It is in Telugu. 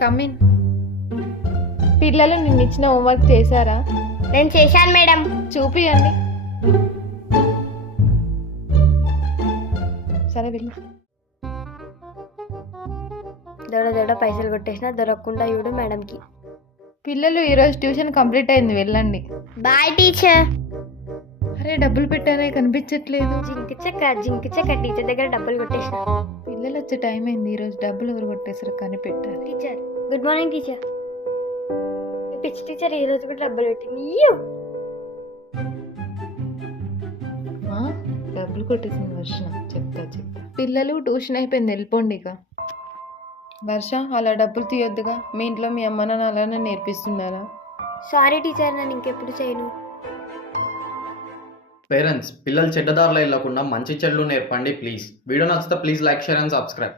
కమిన్. పిల్లలు నిన్న ఇచ్చిన హోంవర్క్ చేశారా? నేను చేశాను మేడం. చూపియండి. సరే వెళ్ళు. దొడ పైసలు కొట్టేసిన దొరకకుండా ఇవ్వడు మేడంకి. పిల్లలు ఈరోజు ట్యూషన్ కంప్లీట్ అయింది, వెళ్ళండి. Bye teacher. అరే డబ్బులు పెట్టారే, కనిపించట్లేదు. జింకిచక్క టీచర్ దగ్గర డబ్బులు కొట్టేసిన. పిల్లలు వచ్చే టైం అయింది, ఈరోజు డబ్బులు ఎవరు కొట్టేసారు కనిపెట్టాలి. Teacher good morning teacher. పిచ్చి టీచర్ ఈ రోజు కూడా డబ్బులు పెట్టింది. డబ్బులు కొట్టేసింది వర్ష. చెప్తా. పిల్లలు ట్యూషన్ అయిపోయింది, వెళ్ళిపోండి ఇక. వర్ష, అలా డబ్బులు తీయొద్దుగా. మీ ఇంట్లో మీ అమ్మ నాన్న అలానే నేర్పిస్తున్నారా? సారీ టీచర్, నేను ఇంకెప్పుడు చేయను. పేరెంట్స్, పిల్లలు చెడ్డదారులు వెళ్ళకుండా మంచి చెడులు నేర్పండి ప్లీజ్. వీడియో నచ్చితే please like, share and subscribe.